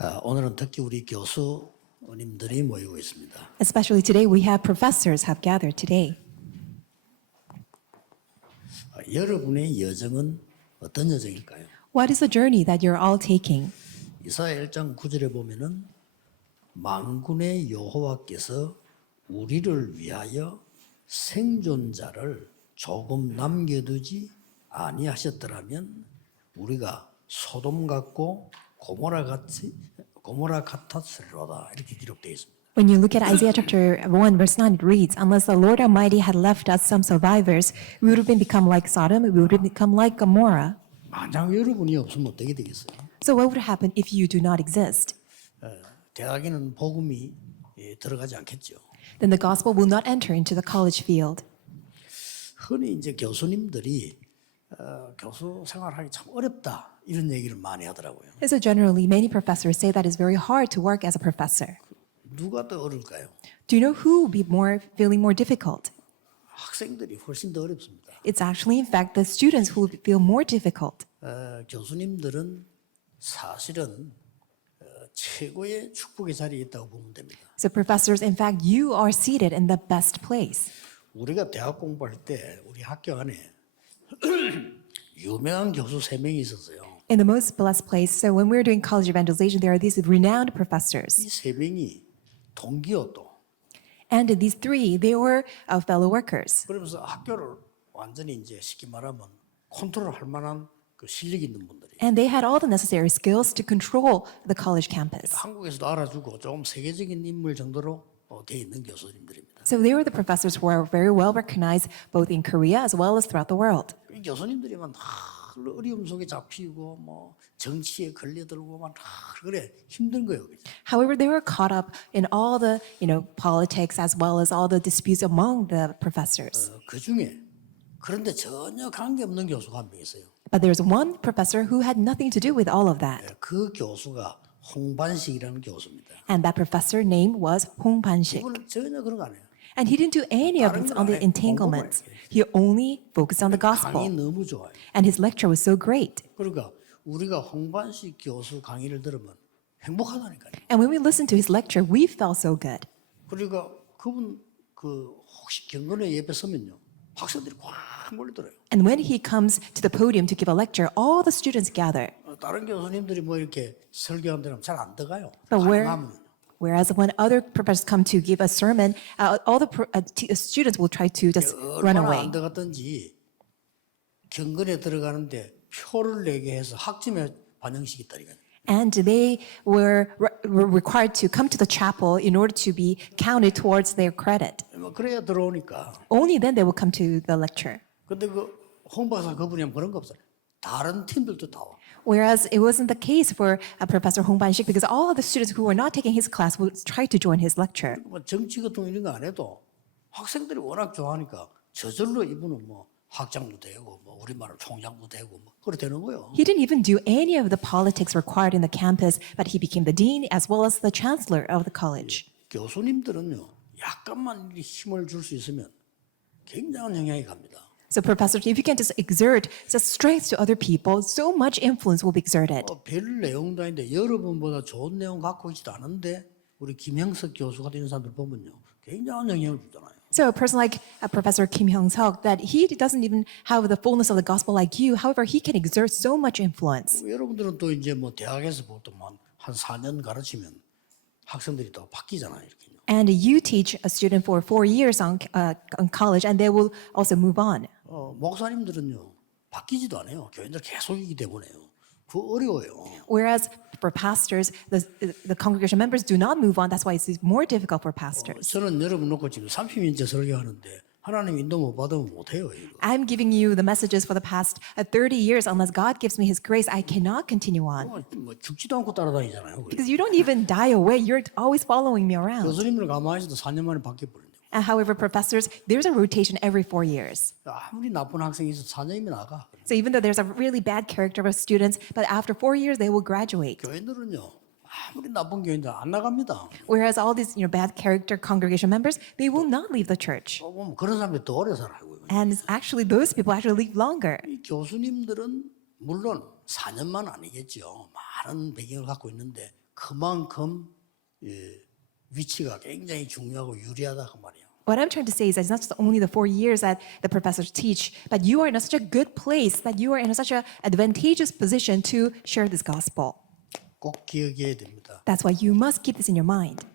오늘은 특히 우리 교수님들이 모이고 있습니다. Especially today, we have professors have gathered today. 여러분의 여정은 어떤 여정일까요? What is the journey that you're all taking? 이사야 1장 9절에 보면은 만군의 여호와께서 우리를 위하여 생존자를 조금 남겨두지 아니하셨더라면 우리가 소돔 같고 고모라 같았으리로다 이렇게 기록되어 있습니다. When you look at Isaiah chapter 1, verse 9, it reads, Unless the Lord Almighty had left us some survivors, we would have become like Sodom, we would have become like Gomorrah. 만약 여러분이 없으면 어떻게 되겠어요? So what would happen if you do not exist? 대학에는 복음이 들어가지 않겠죠. Then the gospel will not enter into the college field. 흔히 이제 교수님들이 교수 생활하기 참 어렵다 이런 얘기를 많이 하더라고요. So generally, many professors say that it's very hard to work as a professor. 누가 더 어려울까요? Do you know who will be feeling more difficult? 학생들이 훨씬 더 어렵습니다. It's actually, in fact, the students who will feel more difficult. 교수님들은 사실은 최고의 축복의 자리에 있다고 보면 됩니다. So professors, in fact, you are seated in the best place. 우리가 대학 공부할 때 우리 학교 안에 유명한 교수 3명이 있었어요. In the most blessed place, so when we're doing college evangelization, there are these renowned professors. 이 3명이 동기요 또. And these three, they were fellow workers. 그러면서 학교를 완전히 이제 쉽게 말하면 컨트롤할 만한 그 실력이 있는 분들이. And they had all the necessary skills to control the college campus. 한국에서도 알아주고 조금 세계적인 인물 정도로 돼 있는 교수님들입니다. So they were the professors who are very well recognized both in Korea as well as throughout the world. 이 교수님들이만 어려움 속에 잡히고 뭐 정치에 걸려들고만 그래 힘든 거예요. 그죠? However, they were caught up in all the, politics as well as all the disputes among the professors. 그 중에 그런데 전혀 관계없는 교수가 한 명 있어요. But there's one professor who had nothing to do with all of that. 그 교수가 홍반식이라는 교수입니다. And that professor name was Hong Ban-sik. 이분은 전혀 그런 거 아니에요. And he didn't do any of this on the entanglements. He only focused on the 강의 gospel. 너무 좋아요. And his lecture was so great. 그러니까 우리가 홍반식 교수 강의를 들으면 행복하다니까요. And when we listened to his lecture, we felt so good. 그러니까 그분 혹시 경건의 예배 서면요 학생들이 꽉 몰려들어요. And when he comes to the podium to give a lecture, all the students gather. 다른 교수님들이 뭐 이렇게 설교하는 데는 잘 안 들어가요. But whereas when other professors come to give a sermon, all the students will try to just run 얼마나 away. 안 들어갔든지 경건에 들어가는데 표를 내게 해서 학점에 반영식이 있다니까요. And they were required to come to the chapel in order to be counted towards their credit. 뭐 그래야 들어오니까. Only then they will come to the lecture. 근데 홍 박사 그분이 하면 그런 거 없어요. 다른 팀들도 다 와. Whereas it wasn't the case for Professor Hong Ban-sik because all of the students who were not taking his class would try to join his lecture. 뭐 정치 같은 거 이런 거 안 해도 학생들이 워낙 좋아하니까 저절로 이분은 뭐 학장도 되고 뭐 우리말로 총장도 되고 뭐 그래 되는 거예요. He didn't even do any of the politics required in the campus, but he became the dean as well as the chancellor of the college. 교수님들은요 약간만 힘을 줄 수 있으면 굉장한 영향이 갑니다. So professors, if you can just exert just strength to other people, so much influence will be exerted. 별 내용도 아닌데 여러분보다 좋은 내용 갖고 있지도 않은데 우리 김형석 교수 같은 사람들 보면요 굉장한 영향을 주잖아요. So a person like Professor Kim Hyung-seok, that he doesn't even have the fullness of the gospel like you. However, he can exert so much influence. 여러분들은 또 이제 뭐 대학에서 보통 한 4년 가르치면 학생들이 또 바뀌잖아요. 이렇게. And you teach a student for 4 years on college, and they will also move on. 목사님들은요 바뀌지도 않아요. 교인들 계속이기 때문에요. 그 어려워요. Whereas for pastors, the congregation members do not move on. That's why it's more difficult for pastors. 저는 여러분 놓고 지금 30년째 설교하는데 하나님 인도 못 받으면 못해요. 이거. I'm giving you the messages for the past 30 years. Unless God gives me His grace, I cannot continue on. 뭐 죽지도 않고 따라다니잖아요. Because you don't even die away. You're always following me around. 교수님을 가만히 있어도 4년 만에 바뀌어버린대요. And however, professors, there's a rotation every 4 years. 아무리 나쁜 학생이 있어도 4년이면 나가. So even though there's a really bad character of students, but after 4 years, they will graduate. 교인들은요 아무리 나쁜 교인들 안 나갑니다. Whereas all these bad character congregation members, they will not leave the church. 보면 그런 사람들이 더 오래 살아요. And it's actually those people actually live longer. 이 교수님들은 물론 4년만 아니겠죠. 많은 배경을 갖고 있는데 그만큼 위치가 굉장히 중요하고 유리하다 그 말이에요. What I'm trying to say is that it's not just only the 4 years that the professors teach, but you are in such a good place that you are in such an advantageous position to share this gospel. 꼭 기억해야 됩니다. That's why you must keep this in your mind.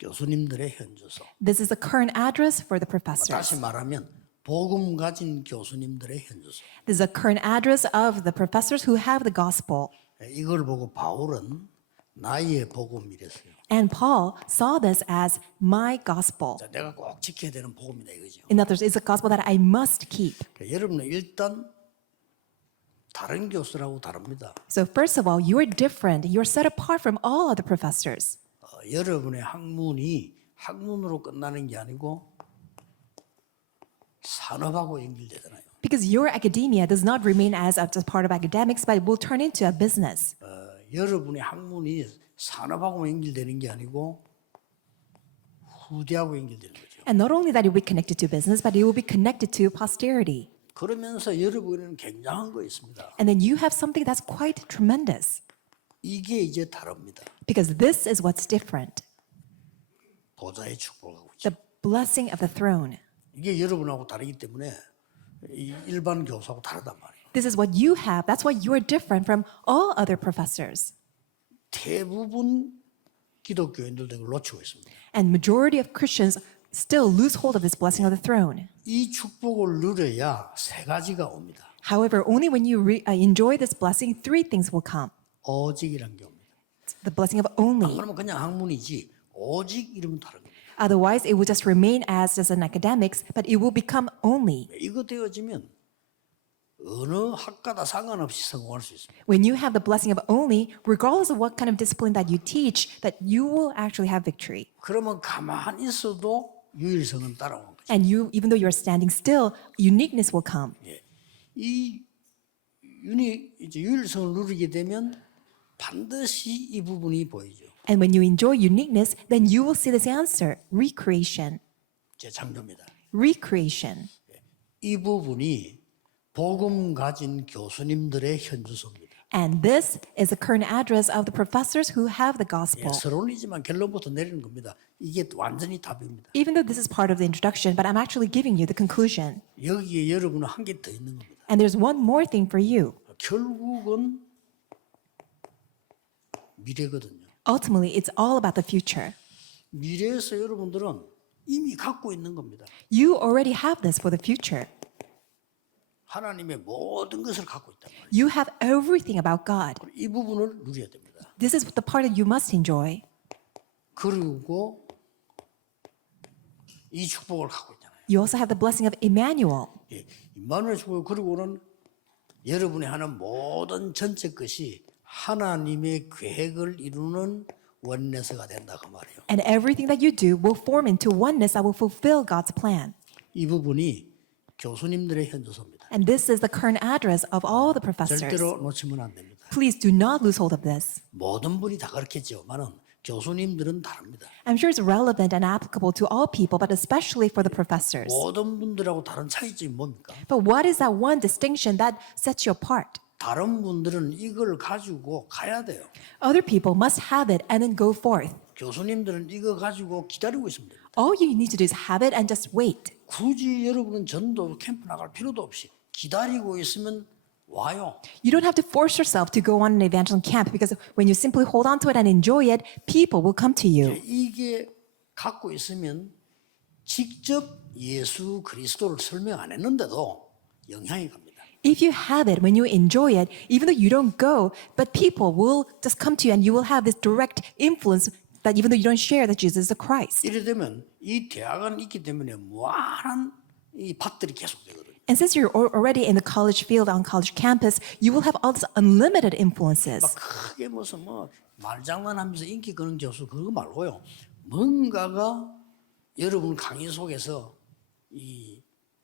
교수님들의 현주소. This is the current address for the 다시 professors. 말하면 복음 가진 교수님들의 현주소. This is the current address of the professors who have the gospel. 이걸 보고 바울은 나의 복음이랬어요. And Paul saw this as my gospel. 자, 내가 꼭 지켜야 되는 복음이다 이거죠. In other words, it's a gospel that I must keep. 여러분은 일단 다른 교수라고 다릅니다. So first of all, you are different. You are set apart from all other professors. 여러분의 학문이 학문으로 끝나는 게 아니고 산업하고 연결되잖아요. Because your academia does not remain as a part of academics, but it will turn into a business. 여러분의 학문이 산업하고 연결되는 게 아니고 후대하고 연결되는 거죠. And not only that it will be connected to business, but it will be connected to posterity. 그러면서 여러분에는 굉장한 거 있습니다. And then you have something that's quite tremendous. 이게 이제 다릅니다. Because this is what's different. 보좌의 축복하고 있죠. The blessing of the throne. 이게 여러분하고 다르기 때문에 이 일반 교수하고 다르단 말이에요. This is what you have. That's why you are different from all other professors. 대부분 기독교인들도 이걸 놓치고 있습니다. And majority of Christians still lose hold of this blessing of the throne. 이 축복을 누려야 세 가지가 옵니다. However, only when you enjoy this blessing, 3 things will come. 오직이란 게 옵니다. The blessing of only. 그러면 그냥 학문이지 오직 이러면 다른 겁니다. Otherwise, it will just remain as just an academics, but it will become only. 이거 되어지면 어느 학과다 상관없이 성공할 수 있습니다. When you have the blessing of only, regardless of what kind of discipline that you teach, that you will actually have victory. 그러면 가만히 있어도 유일성은 따라오는 거죠. And you, even though you're standing still, uniqueness will come. 이 이제 유일성을 누리게 되면 반드시 이 부분이 보이죠. And when you enjoy uniqueness, then you will see this answer, recreation. 재창조입니다. Recreation. 이 부분이 복음 가진 교수님들의 현주소입니다. And this is the current address of the professors who have the gospel. 서론이지만 결론부터 내리는 겁니다. 이게 완전히 답입니다. Even though this is part of the introduction, but I'm actually giving you the conclusion. 여기에 여러분은 한 개 더 있는 겁니다. And there's one more thing for you. 결국은 미래거든요. Ultimately, it's all about the future. 미래에서 여러분들은 이미 갖고 있는 겁니다. You already have this for the future. 하나님의 모든 것을 갖고 있단 말이에요. You have everything about God. 이 부분을 누려야 됩니다. This is the part that you must enjoy. 그리고 이 축복을 갖고 있잖아요. You also have the blessing of Emmanuel. 임마누엘 축복 그리고는 여러분이 하는 모든 전체 것이 하나님의 계획을 이루는 원내스가 된다 그 말이에요. And everything that you do will form into oneness that will fulfill God's plan. 이 부분이 교수님들의 현주소입니다. And this is the current address of all the professors. 절대로 놓치면 안 됩니다. Please do not lose hold of this. 모든 분이 다 그렇겠지만은 교수님들은 다릅니다. I'm sure it's relevant and applicable to all people, but especially for the professors. 모든 분들하고 다른 차이점이 뭡니까? But what is that one distinction that sets you apart? 다른 분들은 이걸 가지고 가야 돼요. Other people must have it and then go forth. 교수님들은 이거 가지고 기다리고 있습니다. All you need to do is have it and just wait. 굳이 여러분은 전도 캠프 나갈 필요도 없이 기다리고 있으면 와요. You don't have to force yourself to go on an evangelism camp because when you simply hold on to it and enjoy it, people will come to you. 이게 갖고 있으면 직접 예수 그리스도를 설명 안 했는데도 영향이 갑니다. If you have it, when you enjoy it, even though you don't go, but people will just come to you and you will have this direct influence that even though you don't share that Jesus is the Christ. 이래 되면 이 대학은 있기 때문에 무한한 이 밭들이 계속되거든요. And since you're already in the college field on college campus, you will have all these unlimited influences. 막 크게 무슨 뭐 말장난하면서 인기 끄는 교수 그거 말고요. 뭔가가 여러분 강의 속에서 이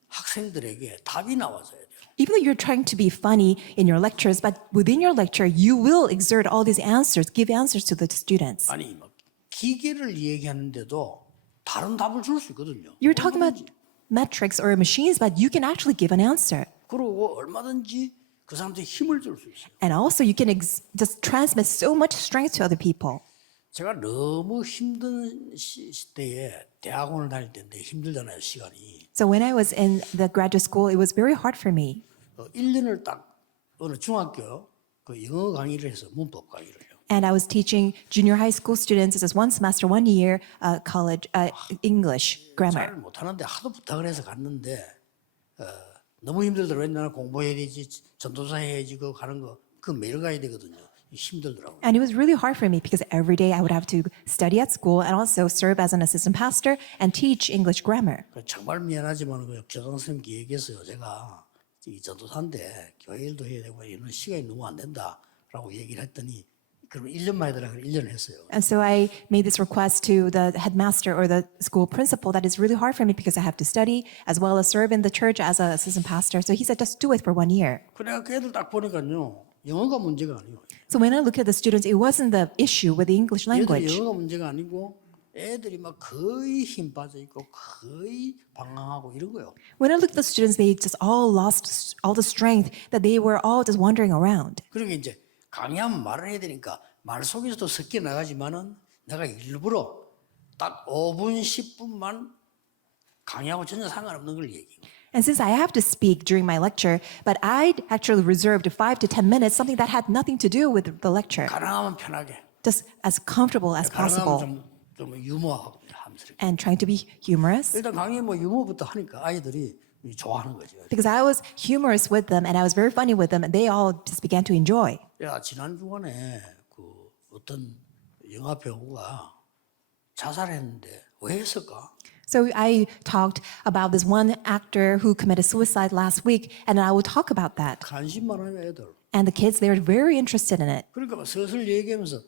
학생들에게 답이 나와줘야 돼요. Even though you're trying to be funny in your lectures, but within your lecture, you will exert all these answers, give answers to the students. 아니 막 기계를 얘기하는데도 다른 답을 줄 수 있거든요. You're talking about metrics or machines, but you can actually give an answer. 그리고 얼마든지 그 사람한테 힘을 줄 수 있어요. And also, you can just transmit so much strength to other people. 제가 너무 힘든 시대에 대학원을 다닐 때인데 힘들잖아요, 시간이. So when I was in the graduate school, it was very hard for me. 1년을 딱 어느 중학교 그 영어 강의를 해서 문법 강의를 해요. And I was teaching junior high school students. This is 1 semester, 1 year college English grammar. 잘 못하는데 하도 부탁을 해서 갔는데 너무 힘들더라고요. 나는 공부해야 되지, 전도사 해야지, 그거 가는 거 그 매일 가야 되거든요. 힘들더라고요. And it was really hard for me because every day I would have to study at school and also serve as an assistant pastor and teach English grammar. 정말 미안하지만 그 교장 선생님께서 제가 이 전도사인데 교회 일도 해야 되고 이런 시간이 너무 안 된다라고 얘기를 했더니 그러면 1년만 해달라 그래 1년 했어요. And so I made this request to the headmaster or the school principal that it's really hard for me because I have to study as well as serve in the church as an assistant pastor. So he said, just do it for 1 year. 그래 그 애들 딱 보니까요 영어가 문제가 아니에요. So when I look at the students, it wasn't the issue with the English 얘들 language. 영어가 문제가 아니고 애들이 막 거의 힘 빠져 있고 거의 방황하고 이런 거예요. When I looked at the students, they just all lost all the strength that they were all just wandering around. 그러니까 이제 강의하면 말을 해야 되니까 말 속에서도 섞여 나가지만은 내가 일부러 딱 5분 10분만 강의하고 전혀 상관없는 걸 얘기해요. And since I have to speak during my lecture, but I'd actually reserved 5 to 10 minutes, something that had nothing to do with the lecture, 가능하면 편하게, just as comfortable as possible, 가능하면 좀 유머하고 함스럽게. and trying to be humorous. 일단 강의 뭐 유머부터 하니까 아이들이 좋아하는 거죠. Because I was humorous with them and I was very funny with them, and they all just began to enjoy. 야 지난 주간에 그 어떤 영화 배우가 자살했는데 왜 했을까? So I talked about this one actor who committed suicide last week, and I will talk about that. 관심 많아요 애들. And the kids, they were very interested in it. 그러니까 슬슬 얘기하면서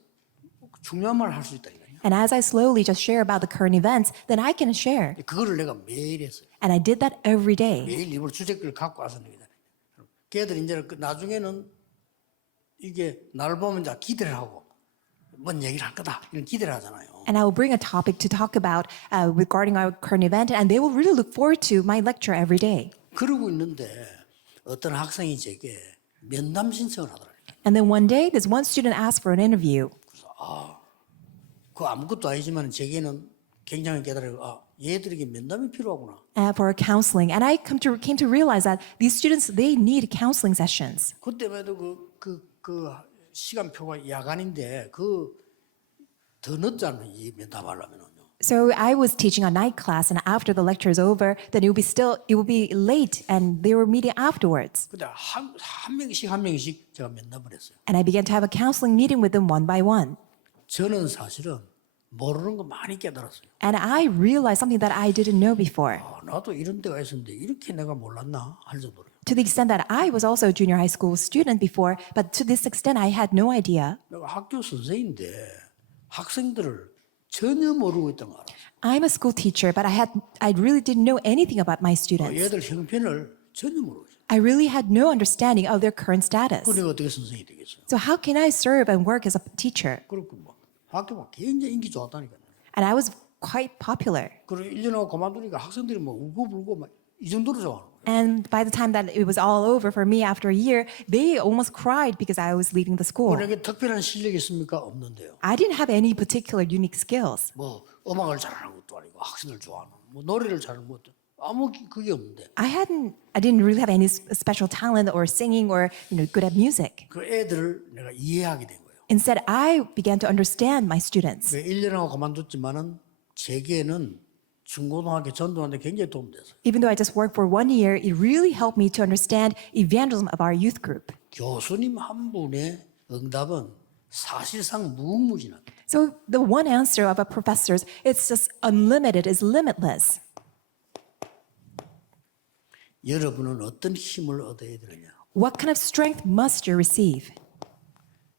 중요한 말 할 수 있다 이거예요. And as I slowly just share about the current events, then I can share. 그거를 내가 매일 했어요. And I did that every day. 매일 일부러 주제글을 갖고 와서 냅니다. 걔들이 이제 나중에는 이게 날 보면 이제 기대를 하고 뭔 얘기를 할 거다 이런 기대를 하잖아요. And I will bring a topic to talk about regarding our current event, and they will really look forward to my lecture every day. 그러고 있는데 어떤 학생이 제게 면담 신청을 하더라고요. And then one day, this one student asked for an interview. 그 아무것도 아니지만 제게는 굉장히 깨달아요. 아, 얘들에게 면담이 필요하구나. For counseling, and I came to realize that these students, they need counseling sessions. 그때마도 그 시간표가 야간인데 더 늦잖아요. 이 면담하려면요. So I was teaching a night class, and after the lecture is over, then it will be late, and they were meeting afterwards. 근데 한 명씩 제가 면담을 했어요. And I began to have a counseling meeting with them one by one. 저는 사실은 모르는 거 많이 깨달았어요. And I realized something that I didn't know before. 나도 이런 데가 있었는데 이렇게 내가 몰랐나 할 정도로. To the extent that I was also a junior high school student before, but to this extent I had no idea. 내가 학교 선생인데 학생들을 전혀 모르고 있던 거 알아. I'm a school teacher, but I really didn't know anything about my students. 얘들 형편을 전혀 모르고 있어요. I really had no understanding of their current status. 그리고 어떻게 선생이 되겠어요? So how can I serve and work as a teacher? 그렇고 뭐 학교가 굉장히 인기 좋았다니까요. And I was quite popular. 그리고 1년하고 그만두니까 학생들이 뭐 울고불고 막 이 정도로 좋아하는 거예요. And by the time that it was all over for me after a year, they almost cried because I was leaving the school. 그러니까 특별한 실력이 있습니까? 없는데요. I didn't have any particular unique skills. 뭐 음악을 잘하는 것도 아니고 학생들 좋아하는 뭐 노래를 잘하는 것도 아무 그게 없는데 I didn't really have any special talent or singing or good at music. 그 애들을 내가 이해하게 된 거예요. Instead, I began to understand my students. 1년하고 그만뒀지만은 제게는 중고등학교 전도하는데 굉장히 도움됐어요. Even though I just worked for 1 year, it really helped me to understand evangelism of our youth group. 교수님 한 분의 응답은 사실상 무궁무진합니다. So the one answer of our professors, it's just unlimited, is limitless. 여러분은 어떤 힘을 얻어야 되느냐? What kind of strength must you receive?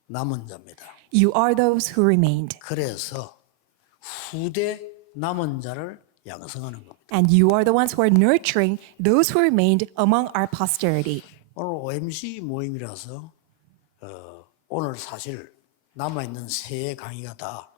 남은 자입니다. You are those who remained, 그래서 후대 남은 자를 양성하는 겁니다. and you are the ones who are nurturing those who remained among our posterity. 오늘 OMC 모임이라서 오늘 사실 남아있는 세 강의가 다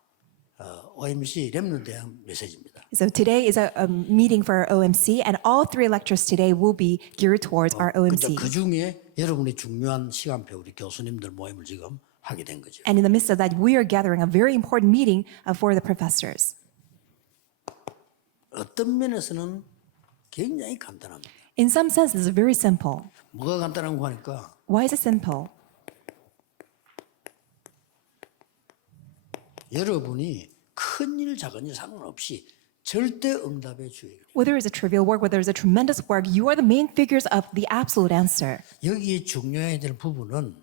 OMC 렘넌트에 대한 메시지입니다. So today is a meeting for our OMC, and all 3 lectures today will be geared towards our OMC. 그 중에 여러분이 중요한 시간표 우리 교수님들 모임을 지금 하게 된 거죠. And in the midst of that, we are gathering a very important meeting for the professors. 어떤 면에서는 굉장히 간단합니다. In some sense, it's very simple. 뭐가 간단한 거 하니까 Why is it simple? 여러분이 큰일 작은일 상관없이 절대 응답의 주역. Whether it's a trivial work, whether it's a tremendous work, you are the main figures of the absolute answer. 여기에 중요해야 될 부분은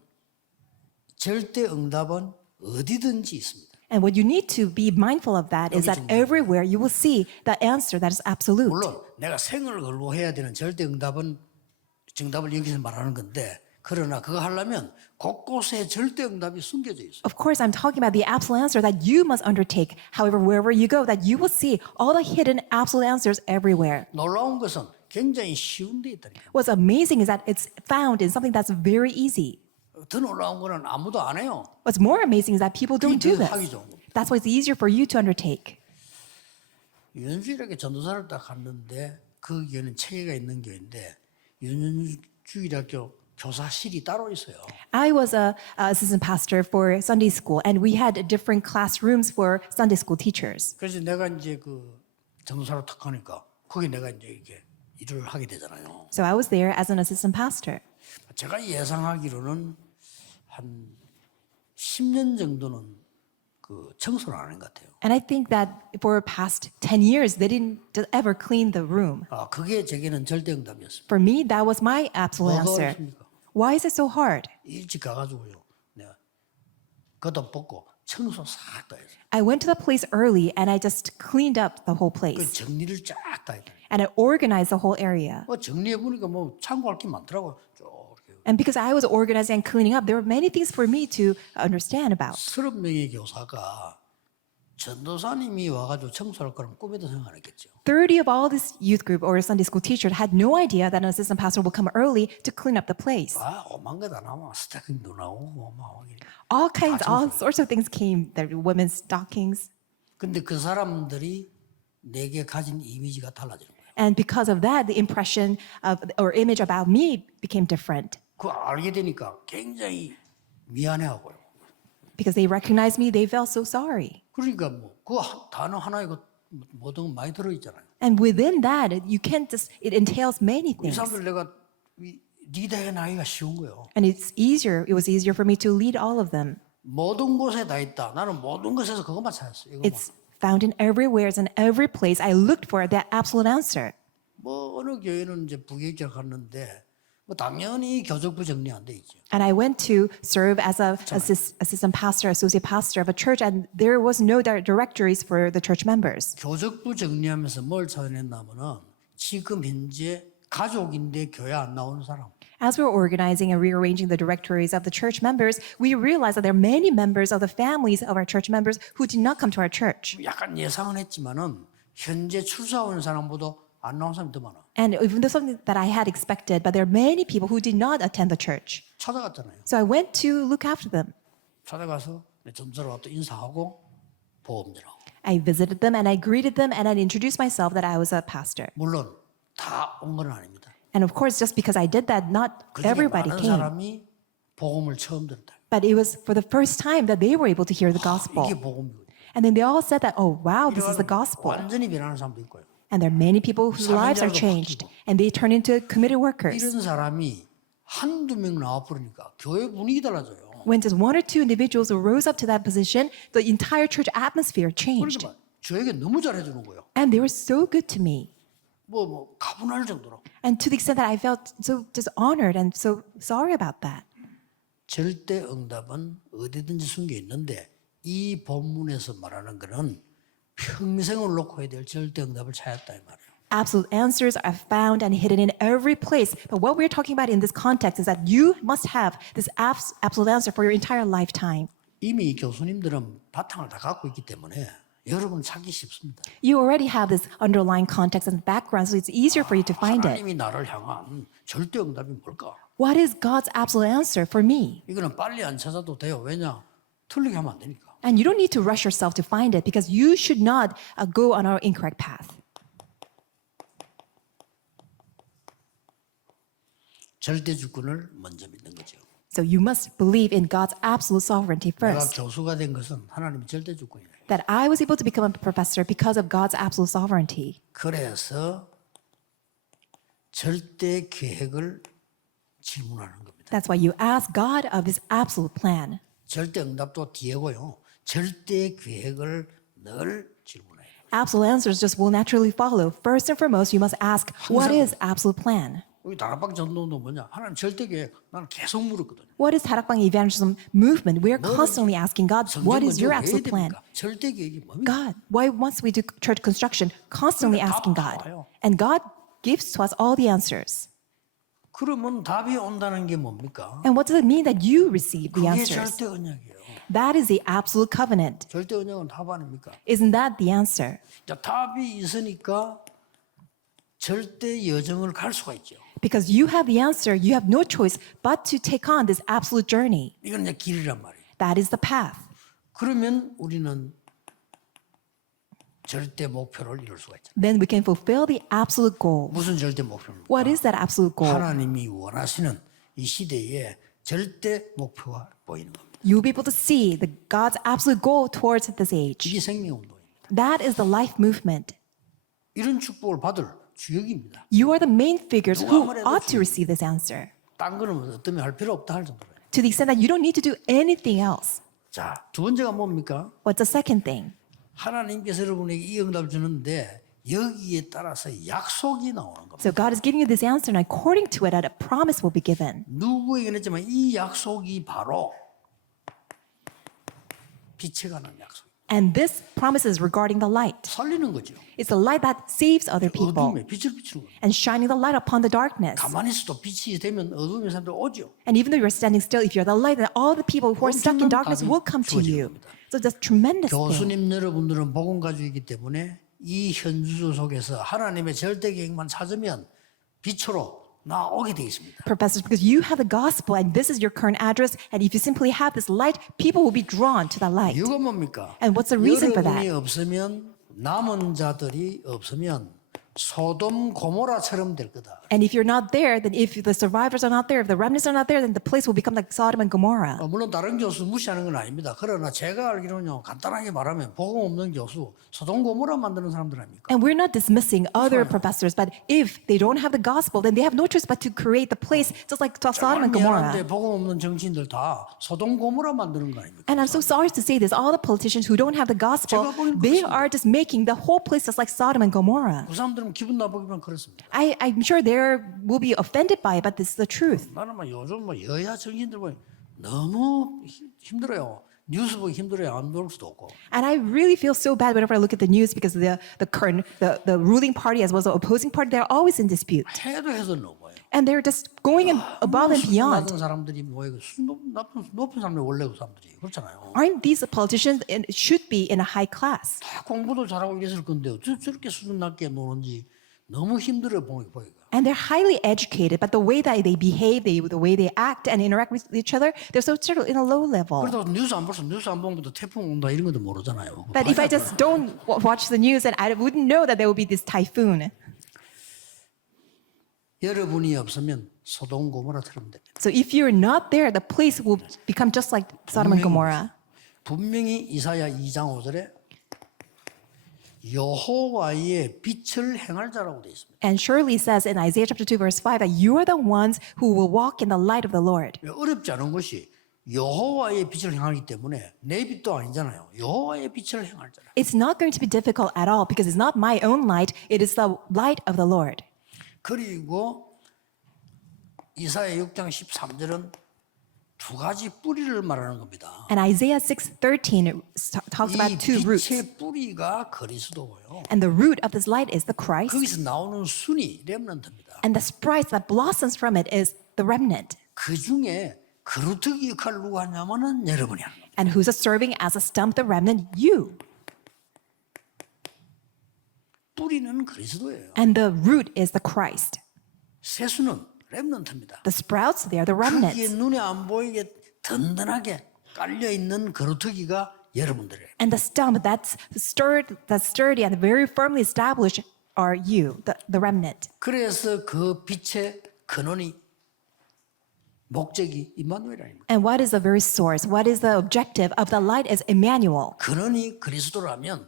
절대 응답은 어디든지 있습니다. And what you need to be mindful of that is that everywhere you will see the answer that is absolute. 물론 내가 생을 걸고 해야 되는 절대 응답은 정답을 여기서 말하는 건데 그러나 그거 하려면 곳곳에 절대 응답이 숨겨져 있어요. Of course, I'm talking about the absolute answer that you must undertake. However, wherever you go, that you will see all the hidden absolute answers everywhere. 놀라운 것은 굉장히 쉬운 데 있다니까. What's amazing is that it's found in something that's very easy. 더 놀라운 거는 아무도 안 해요. What's more amazing is that people don't do 더 하기 this. 좋은 겁니다. That's why it's easier for you to undertake. 윤주일에게 전도사를 딱 갔는데 거기에는 체계가 있는 교회인데 윤주일학교 교사실이 따로 있어요. I was a assistant pastor for Sunday school, and we had different classrooms for Sunday school teachers. 그래서 내가 이제 그 전도사로 탁 하니까 거기 내가 이제 이렇게 일을 하게 되잖아요. So I was there as an assistant pastor. 제가 예상하기로는 한 10년 정도는 그 청소를 안 하는 것 같아요. And I think that for past 10 years, they didn't ever clean the room. 아, 그게 제게는 절대 응답이었습니다. For me, that was my absolute 뭐가 answer. 어렵습니까? Why is it so hard? 일찍 가가지고요. 내가 겉옷 벗고 청소 싹 다 했어요. I went to the place early and I just cleaned up the whole 그 place. 정리를 쫙 다 했어요. And I organized the whole area. 정리해 보니까 뭐 참고할 게 많더라고요. 쭉 이렇게. And because I was organizing and cleaning up, there were many things for me to understand about. 30명의 교사가 전도사님이 와가지고 청소할 거는 꿈에도 생각 안 했겠죠. 30 of all this youth group or Sunday school teacher had no idea that an assistant pastor would come early to clean up the place. 아, 오만 거 다 나와. 스타킹도 나오고 막. All sorts of things came. The women's stockings. 근데 그 사람들이 내게 가진 이미지가 달라지는 거예요. And because of that, the impression of or image about me became different. 그거 알게 되니까 굉장히 미안해하고요. Because they recognized me, they felt so sorry. 그러니까 뭐 그 단어 하나에 그 모든 거 많이 들어 있잖아요. And within that, you can't just, it entails many 이 things. 사람들 내가 리더해 나기가 쉬운 거예요. And it was easier for me to lead all of them. 모든 곳에 다 있다. 나는 모든 곳에서 그것만 찾았어요. 이것만. It's found in everywhere, it's in every place. I looked for that absolute answer. 뭐 어느 교회는 이제 부교육자를 갔는데 뭐 당연히 교적부 정리 안 돼 있죠. And I went to serve as a assistant pastor, associate pastor of a church, and there was no directories for the church members. 교적부 정리하면서 뭘 찾아냈냐면은 지금 현재 가족인데 교회 안 나오는 사람. As we were organizing and rearranging the directories of the church members, we realized that there are many members of the families of our church members who did not come to our church. 약간 예상은 했지만은 현재 출사 오는 사람보다 안 나온 사람이 더 많아. And even though something that I had expected, but there are many people who did not attend the church. 찾아갔잖아요. So I went to look after them. 찾아가서 내 점수로 와서 인사하고 보험자라고. I visited them and I greeted them and I introduced myself that I was a pastor. 물론 다 온 건 아닙니다. And of course, just because I did that, not 그중에 everybody 많은 came. 사람이 복음을 처음 들었다. But it was for the first time that they were able to hear the gospel. 이게 복음이거든요. And then they all said that, oh, wow, this is the gospel. 완전히 변하는 사람도 있고요. And there are many people whose lives are changed and they turn into committed workers. 이런 사람이 한두 명 나와버리니까 교회 분위기 달라져요. When just one or two individuals rose up to that position, the entire church atmosphere changed. 그러니까 저에게 너무 잘해주는 거예요. And they were so good to me. 뭐 가분할 정도로. And to the extent that I felt so just honored and so sorry about that. 절대 응답은 어디든지 숨겨 있는데 이 본문에서 말하는 거는 평생을 놓고 해야 될 절대 응답을 찾았다 이 말이에요. Absolute answers are found and hidden in every place. But what we're talking about in this context is that you must have this absolute answer for your entire lifetime. 이미 교수님들은 바탕을 다 갖고 있기 때문에 여러분 찾기 쉽습니다. You already have this underlying context and background, so it's easier for you to find it. 하나님이 나를 향한 절대 응답이 뭘까? What is God's absolute answer for me? 이거는 빨리 안 찾아도 돼요. 왜냐? 틀리게 하면 안 되니까. And you don't need to rush yourself to find it because you should not go on our incorrect path. 절대 주권을 먼저 믿는 거죠. So you must believe in God's absolute sovereignty 내가 first. 교수가 된 것은 하나님의 절대 주권이에요. That I was able to become a professor because of God's absolute sovereignty. 그래서 절대 계획을 질문하는 겁니다. That's why you ask God of His absolute plan. 절대 응답도 뒤에고요. 절대 계획을 늘 질문해요. Absolute answers just will naturally follow. First and foremost, you must ask, what is absolute plan? 우리 다락방 전도도 뭐냐? 하나님 절대 계획 나는 계속 물었거든요. What is Tarakbang evangelism movement? We are constantly asking God, what is your absolute plan? 절대 계획이 뭡니까? God, why once we do church construction, constantly asking God. And God gives to us all the answers. 그러면 답이 온다는 게 뭡니까? And what does it mean that you receive the 그게 answers? 절대 언약이에요. That is the absolute covenant. 절대 언약은 답 아닙니까? Isn't that the answer? 자, 답이 있으니까 절대 여정을 갈 수가 있죠. Because you have the answer, you have no choice but to take on this absolute journey. 이건 이제 길이란 말이에요. That is the path. 그러면 우리는 절대 목표를 이룰 수가 있죠. Then we can fulfill the absolute goal. 무슨 절대 목표입니까? What is that absolute goal? 하나님이 원하시는 이 시대에 절대 목표가 보이는 겁니다. You'll be able to see God's absolute goal towards this age. 이게 생명운동입니다. That is the life movement. 이런 축복을 받을 주역입니다. You are the main figures 누가 who 아무래도 ought to receive this answer. 딴 거는 어떠면 할 필요 없다 할 정도로. To the extent that you don't need to do anything else. 자, 두 번째가 뭡니까? What's the second thing? 하나님께서 여러분에게 이 응답을 주는데 여기에 따라서 약속이 나오는 겁니다. So God is giving you this answer, and according to it, a promise will be given. 누구에게는 했지만 이 약속이 바로 빛에 관한 약속. And this promise is regarding the light. 살리는 거죠. It's the light that saves other people 어둠에 빛을 비추는 거예요. and shining the light upon the darkness. 가만히 있어도 빛이 되면 어둠의 사람들 오죠. And even though you're standing still, if you're the light, then all the people who are stuck in darkness will come to you. So that's a tremendous thing. 교수님 여러분들은 복음 가족이기 때문에 이 현주 속에서 하나님의 절대 계획만 찾으면 빛으로 나오게 되어 있습니다. Professors, because you have the gospel and this is your current address, and if you simply have this light, people will be drawn to that light. 이유가 뭡니까? And what's the reason for 여러분이 that? 없으면 남은 자들이 없으면 소돔 고모라처럼 될 거다. And if you're not there, then if the survivors are not there, if the remnants are not there, then the place will become like Sodom and Gomorrah. 물론 다른 교수 무시하는 건 아닙니다. 그러나 제가 알기로는요, 간단하게 말하면 복음 없는 교수 소돔 고모라 만드는 사람들 아닙니까? And we're not dismissing other professors, but if they don't have the gospel, then they have no choice but to create the place just like Sodom and Gomorrah. 미안한데 복음 없는 정치인들 다 소돔 고모라 만드는 거 아닙니까? And I'm so sorry to say this, all the politicians who don't have the gospel, 제가 보기엔 they 그렇습니다. are just making the whole place just like Sodom and Gomorrah. 그 사람들은 기분 나쁘기만 그렇습니다. I'm sure they will be offended by it, but this is the truth. 나는 막 요즘 뭐 여야 정치인들 보면 너무 힘들어요. 뉴스 보기 힘들어요. 안 볼 수도 없고. And I really feel so bad whenever I look at the news because the ruling party as well as the opposing party, they're always in dispute. 해도 해도 넘어요. And they're just going above and 수준 beyond. 낮은 사람들이 뭐예요? 수준 높은 사람이 원래 그 사람들이 그렇잖아요. Aren't these politicians should be in a high class? 다 공부도 잘하고 이랬을 건데 어떻게 저렇게 수준 낮게 노는지 너무 힘들어 보이가. And they're highly educated, but the way that they behave, the way they act and interact with each other, they're so sort of in a low level. 그래도 뉴스 안 벌써 뉴스 안 보면 태풍 온다 이런 것도 모르잖아요. But if I just don't watch the news, then I wouldn't know that there will be this typhoon. 여러분이 없으면 소돔 고모라처럼 됩니다. So if you're not there, the place will become just like Sodom and Gomorrah. 분명히 이사야 2장 5절에 여호와의 빛을 행할 자라고 되어 있습니다. And surely it says in Isaiah chapter 2 verse 5 that you are the ones who will walk in the light of the Lord. 어렵지 않은 것이 여호와의 빛을 행하기 때문에 내 빛도 아니잖아요. 여호와의 빛을 행할 자라. It's not going to be difficult at all because it's not my own light, it is the light of the Lord. 그리고 이사야 6장 13절은 두 가지 뿌리를 말하는 겁니다. And Isaiah 6:13 talks about two 이 roots. 빛의 뿌리가 그리스도고요. And the root of this light is the Christ. 거기서 나오는 순이 렘넌트입니다. And the sprout that blossoms from it is the remnant. 그 중에 그루터기 역할을 누가 하냐면은 여러분이 하는 겁니다. And who's serving as a stump, the remnant? You. 뿌리는 그리스도예요. And the root is the Christ. 새수는 렘넌트입니다. The sprouts, they are the 거기에 remnants. 눈에 안 보이게 든든하게 깔려 있는 그루터기가 여러분들이에요. And the stump that's sturdy and very firmly established are you, the remnant. 그래서 그 빛의 근원이 목적이 임마누엘입니다. And what is the very source? What is the objective of the light is Emmanuel. 근원이 그리스도라면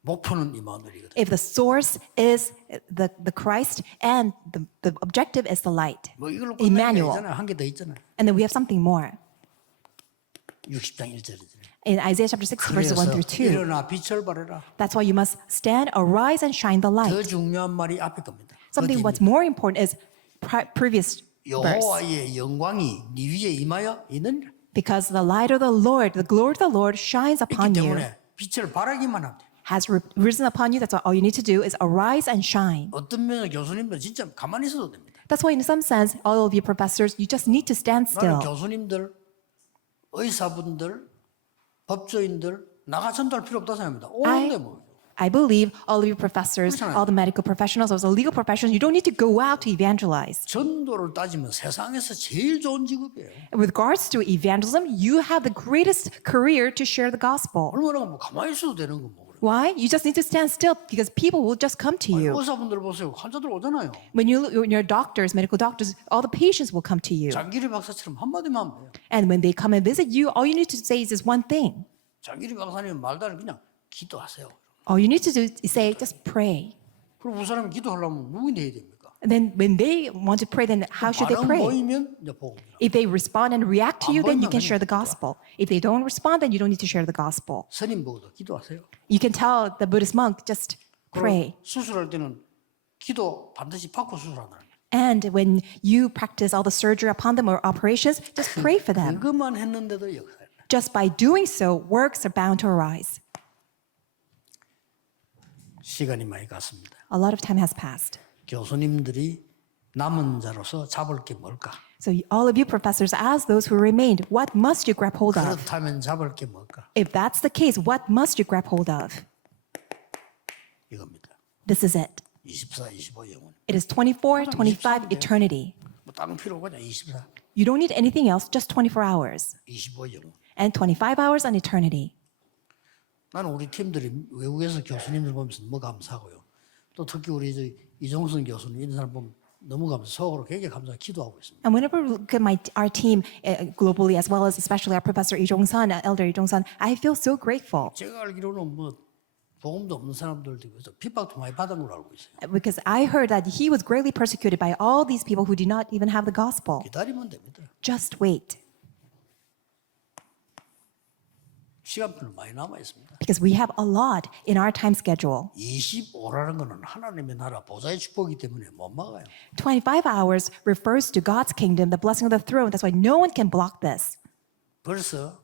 목표는 임마누엘이거든요. If the source is the Christ and the objective is the light, 뭐 이걸로 끝나는 게 Emmanuel. 있잖아요. 한 개 더 있잖아요. And then we have something more. 60장 1절이잖아요. In Isaiah chapter 6, verses 1 그래서 through 2. 일어나 빛을 발해라. That's why you must stand, arise, and shine the 더 light. 중요한 말이 앞에 겁니다. Something what's more important is previous verse. 여호와의 영광이 네 위에 임하여 있느니라. Because the light of the Lord, the glory of the Lord shines 있기 upon you, 때문에 빛을 발하기만 하면 돼. has risen upon you. That's why all you need to do is arise and shine. 어떤 면은 교수님들 진짜 가만히 있어도 됩니다. That's why in some sense, all of you professors, you just need to stand 나는 still. 교수님들, 의사분들, 법조인들 나가 전도할 필요 없다고 생각합니다. 오는데 뭐. I believe all of you professors, 그렇잖아요. all the medical professionals, also legal professionals, you don't need to go out to evangelize. 전도를 따지면 세상에서 제일 좋은 직업이에요. With regards to evangelism, you have the greatest career to share the gospel. 얼마나 뭐 가만히 있어도 되는 거 뭐. Why? You just need to stand still because people will just come to you. 의사분들 보세요. 환자들 오잖아요. When you're doctors, medical doctors, all the patients will come to you. 장기리 박사처럼 한마디만 하면 돼요. And when they come and visit you, all you need to say is this one thing. 장기리 박사님 말도 안 해. 그냥 기도하세요. All you need to do is say, just pray. 그럼 그 사람이 기도하려면 누구인데 해야 됩니까? And then when they want to pray, then how should they 반응 pray? 보이면 이제 복음이라. If they respond and react to you, then you can 보이면 share the gospel. If they don't respond, then you don't need to share the gospel. 스님 보고도 기도하세요. You can tell the Buddhist monk, just pray. 수술할 때는 기도 반드시 받고 수술하는. And when you practice all the surgery upon them or operations, just pray for them. 그것만 했는데도 역사를. Just by doing so, works are bound to arise. 시간이 많이 갔습니다. A lot of time has passed. 교수님들이 남은 자로서 잡을 게 뭘까? So all of you professors, as those who remained, what must you grab hold of? 그렇다면 잡을 게 뭘까? If that's the case, what must you grab hold of? 이겁니다. This is it. 24, 25 영혼. It is 24, 25 eternity. 뭐 다른 필요 없냐? 24, You don't need anything else, just 24 hours. 25 영혼. And 25 hours on eternity. 나는 우리 팀들이 외국에서 교수님들 보면서 너무 감사하고요. 또 특히 우리 이종선 교수님 이런 사람 보면 너무 속으로 굉장히 감사하고 기도하고 있습니다. And whenever we look at our team globally, as well as especially our professor Lee Jong-sun, Elder Lee Jong-sun, I feel so grateful. 제가 알기로는 뭐 복음도 없는 사람들도 있고 핍박도 많이 받은 걸로 알고 있어요. Because I heard that he was greatly persecuted by all these people who did not even have the gospel. 기다리면 됩니다. Just wait. 시간표는 많이 남아 있습니다. Because we have a lot in our time schedule. 25라는 거는 하나님의 나라 보좌의 축복이기 때문에 못 막아요. 25 hours refers to God's kingdom, the blessing of the throne. That's why no one can block this. 벌써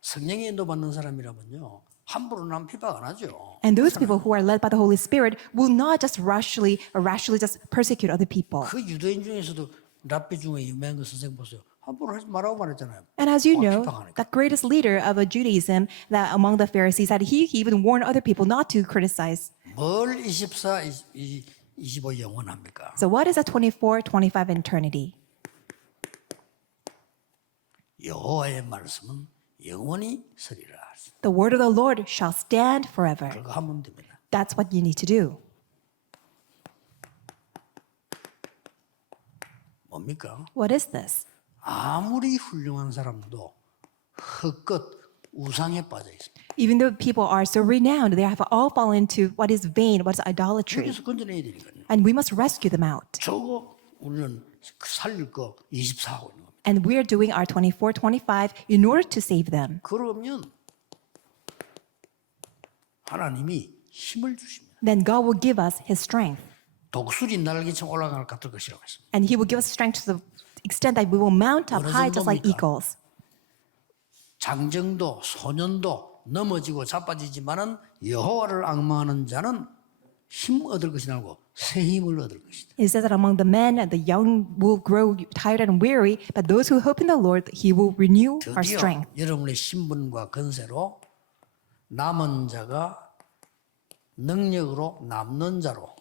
성령의 인도받는 사람이라면요. 함부로 남 핍박 안 하죠. And those people who are led by the Holy Spirit will not just rashly just persecute other people. 그 유대인 중에서도 랍비 중에 유명한 그 선생 보세요. 함부로 하지 말라고 말했잖아요. And as you know, 핍박하니까. the greatest leader of Judaism, that among the Pharisees, that he even warned other people not to criticize. 뭘 24, 25 영원합니까? So what is a 24, 25 eternity? 여호와의 말씀은 영원히 서리라. The word of the Lord shall stand forever. 그거 하면 됩니다. That's what you need to do. 뭡니까? What is this? 아무리 훌륭한 사람도 헛것 우상에 빠져 있습니다. Even though people are so renowned, they have all fallen into what is vain, what is idolatry. 여기서 건져내야 되니까요. And we must rescue them out. 저거 우리는 살릴 거 24 하고 있는 겁니다. And we are doing our 24, 25 in order to save them. 그러면 하나님이 힘을 주십니다. Then God will give us his strength. 독수리 날개처럼 올라갈 것 같을 것이라고 했습니다. And he will give us strength to the extent that we will mount up 어느 high just like 정도입니까? eagles. 장정도 소년도 넘어지고 자빠지지만은 여호와를 앙망하는 자는 힘 얻을 것이 나고 새 힘을 얻을 것이다. It says that among the men, the young will grow tired and weary, but those who hope in the Lord, he will renew our 드디어 strength. 여러분의 신분과 건세로 남은 자가 능력으로 남는 자로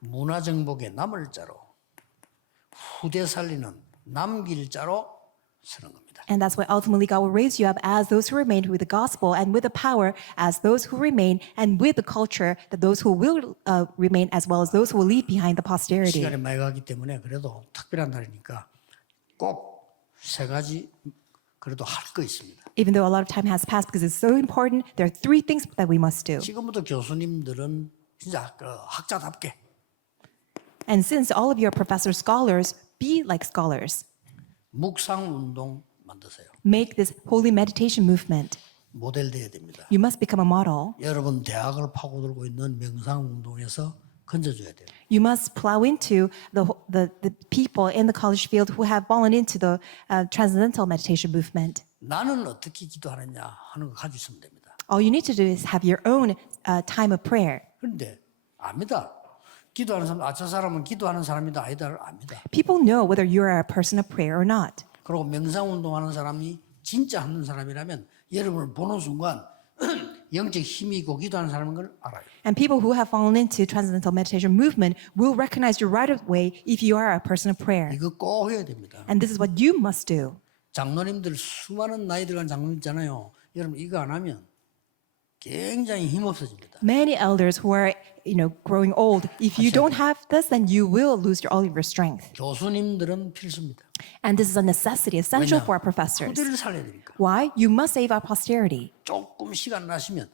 문화정복에 남을 자로 후대 살리는 남길 자로 서는 겁니다. And that's why ultimately God will raise you up as those who remain with the gospel and with the power as those who remain and with the culture that those who will remain as well as those who will leave behind the posterity. 시간이 많이 가기 때문에 그래도 특별한 날이니까 꼭 세 가지 그래도 할 거 있습니다. Even though a lot of time has passed because it's so important, there are 3 things that we must do. 지금부터 교수님들은 진짜 학자답게 And since all of you are professors, scholars, be like scholars. 묵상 운동 만드세요. Make this holy meditation movement. 모델 돼야 됩니다. You must become a model. 여러분 대학을 파고들고 있는 명상 운동에서 건져줘야 돼요. You must plow into the people in the college field who have fallen into the transcendental meditation movement. 나는 어떻게 기도하느냐 하는 거 가지고 있으면 됩니다. All you need to do is have your own time of prayer. 그런데 압니다. 기도하는 사람, 저 사람은 기도하는 사람이다 아니다를 압니다. People know whether you are a person of prayer or not. 그리고 명상 운동하는 사람이 진짜 하는 사람이라면 여러분을 보는 순간 영적 힘이 있고 기도하는 사람인 걸 알아요. And people who have fallen into transcendental meditation movement will recognize you right away if you are a person of prayer. 이거 꼭 해야 됩니다. And this is what you must do. 장로님들 수많은 나이 들어간 장로님 있잖아요. 여러분 이거 안 하면 굉장히 힘없어집니다. Many elders who are, growing old, if you don't have this, then you will lose all of your strength. 교수님들은 필수입니다. And this is a necessity, essential for our professors. 후대를 살려야 되니까. Why? You must save our posterity. 조금 시간 나시면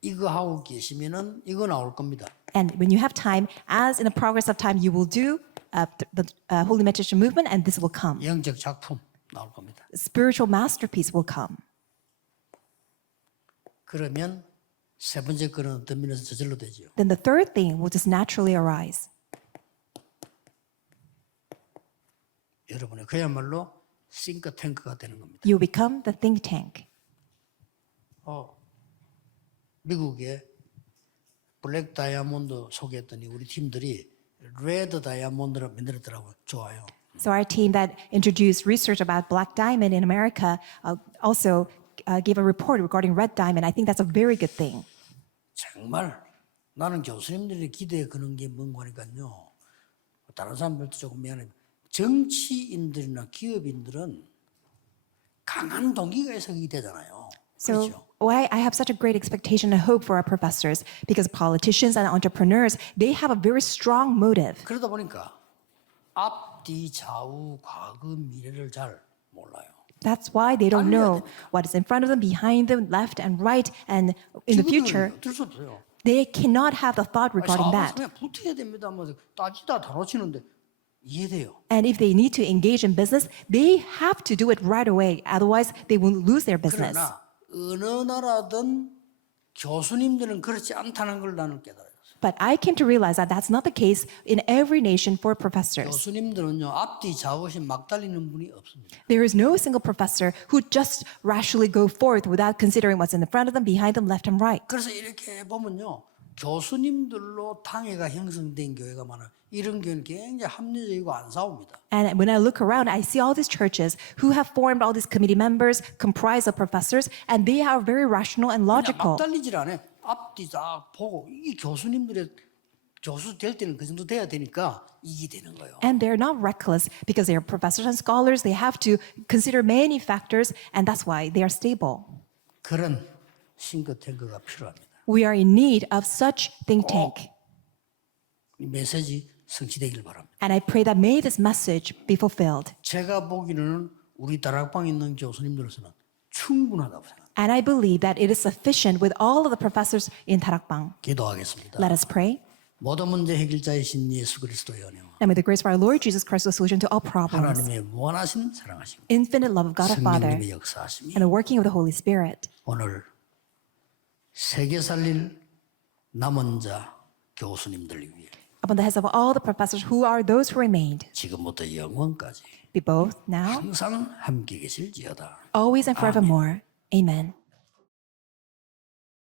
이거 하고 계시면은 이거 나올 겁니다. And when you have time, as in the progress of time, you will do the holy meditation movement, and this will come. 영적 작품 나올 겁니다. Spiritual masterpiece will come. 그러면 세 번째 거는 어떤 면에서 저절로 되죠. Then the third thing will just naturally arise. 여러분의 그야말로 싱크탱크가 되는 겁니다. You become the think tank. 미국의 블랙 다이아몬드 소개했더니 우리 팀들이 레드 다이아몬드를 만들었더라고요. 좋아요. So our team that introduced research about black diamond in America also gave a report regarding red diamond. I think that's a very good thing. 정말 나는 교수님들이 기대에 거는 게 뭔가 하니까요. 다른 사람들도 조금 미안해요. 정치인들이나 기업인들은 강한 동기가 있어야 되잖아요. So 그렇죠? why I have such a great expectation and hope for our professors because politicians and entrepreneurs, they have a very strong motive. 그러다 보니까 앞뒤 좌우 과거 미래를 잘 몰라요. That's why they don't know what is in front of them, behind them, left and right, and in the future, 어쩔 수 없어요. they cannot have the thought regarding that. 그냥 붙어야 됩니다. 뭐 따지다 다 놓치는데 이해돼요. And if they need to engage in business, they have to do it right away. Otherwise, they will lose their business. 그러나 어느 나라든 교수님들은 그렇지 않다는 걸 나는 깨달아요. But I came to realize that that's not the case in every nation for professors. 교수님들은요 앞뒤 좌우 없이 막 달리는 분이 없습니다. There is no single professor who just rationally go forth without considering what's in the front of them, behind them, left and right. 그래서 이렇게 보면요 교수님들로 당회가 형성된 교회가 많아요. 이런 교회는 굉장히 합리적이고 안 싸웁니다. And when I look around, I see all these churches who have formed all these committee members comprised of professors, and they are very rational and 그냥 logical. 막 달리질 않아요. 앞뒤 쫙 보고 이 교수님들의 교수 될 때는 그 정도 돼야 되니까 이게 되는 거예요. And they're not reckless because they are professors and scholars. They have to consider many factors, and that's why they are stable. 그런 싱크탱크가 필요합니다. We are in need of such think tank. 이 메시지 성취되길 바랍니다. And I pray that may this message be fulfilled. 제가 보기에는 우리 다락방에 있는 교수님들로서는 충분하다고 생각합니다. And I believe that it is sufficient with all of the professors in Tarakbang. 기도하겠습니다. Let us pray. 모든 문제 해결자이신 예수 그리스도의 은혜와 And may the grace of our Lord Jesus Christ the solution to all problems, 하나님의 무한하신 사랑하심, infinite love of God our Father, 성령님의 역사하심이 and the working of the Holy Spirit 오늘 세계 살릴 남은 자 교수님들 위해 upon the heads of all the professors who are those who remained, 지금부터 영원까지 be both now, 항상 함께 계실지어다. always and forevermore. Amen.